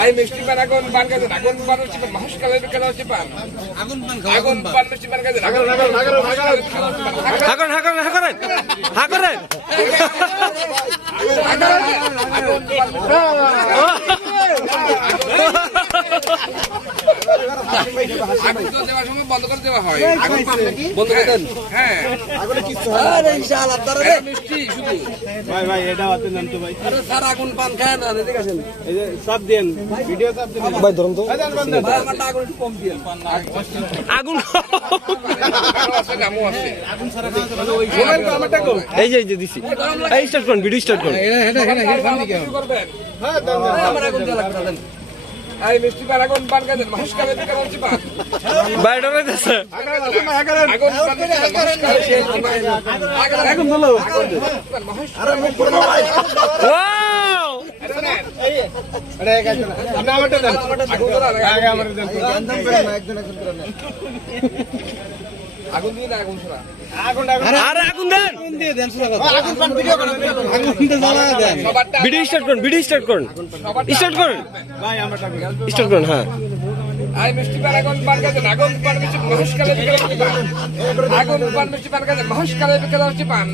I মিষ্টি পান আগুন পান কাজে আগুন পান হচ্ছে মহেশকালের বিকেল হচ্ছে পান আগুন পান মিষ্টি পান কাজে আগুন বন্ধ করে দেওয়া হয় বন্ধ করে দেন। হ্যাঁ মিষ্টি শুধু ভাই ভাই এটা হাতে নেন তো ভাই। স্যার আগুন পান খান ঠিক আছে এই যে চাপ দেন, ভিডিও চাপ দেন ভাই ধরুন তো আগুন একটু কম দিয়ে আগুন আছে নামও আছে এই যে দিছি এই স্টার্ট করুন ভিডিও স্টার্ট করুন আমার আগুন জ্বালা দেন। এই মিষ্টি পান আগুন পান কাজে মহেশকালের বিকেল হচ্ছে পান ভাই ডরাইতেছে আগুন পান এখন বলো ওয়াও আরে এক আছে না, আপনি আমারটা দেন আগে আমারটা দেন তো। আগুন দিয়ে না আগুন ছড়া আগুন আরে আগুন দেন আগুন পান ভিডিও করেন, আগুনটা জ্বালা দেন সবারটা ভিডিও স্টার্ট করুন স্টার্ট করুন ভাই আমারটা স্টার্ট করুন হ্যাঁ আই মিষ্টি পান আগুন পান কাজে আগুন পান মিষ্টি মহেশকালের বিকেল হচ্ছে পান আগুন পান মিষ্টি পান কাজে মহেশকালের বিকেল হচ্ছে পান